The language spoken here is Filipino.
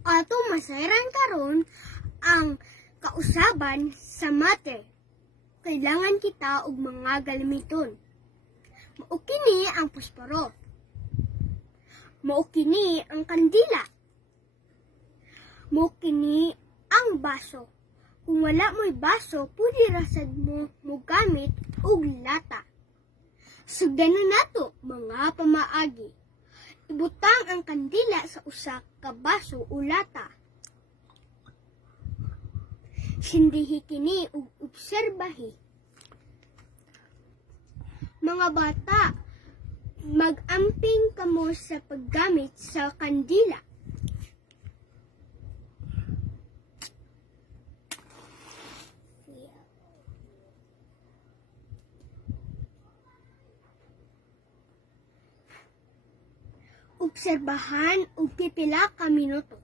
Ato masayran karon ang kausaban sa mate. Kailangan kita og mga galamiton. Mao kini ang posporo. Mao kini ang kandila. Mao kini ang baso. Kung wala mo'y baso, pwede rasad mo gamit og lata. Sugdanon nato mga pamaagi. Ibutang ang kandila sa usa ka baso o lata. Sindihi kini ug obserbahi. Mga bata, mag-amping kamo sa paggamit sa kandila. Obserbahan og pipila ka minuto.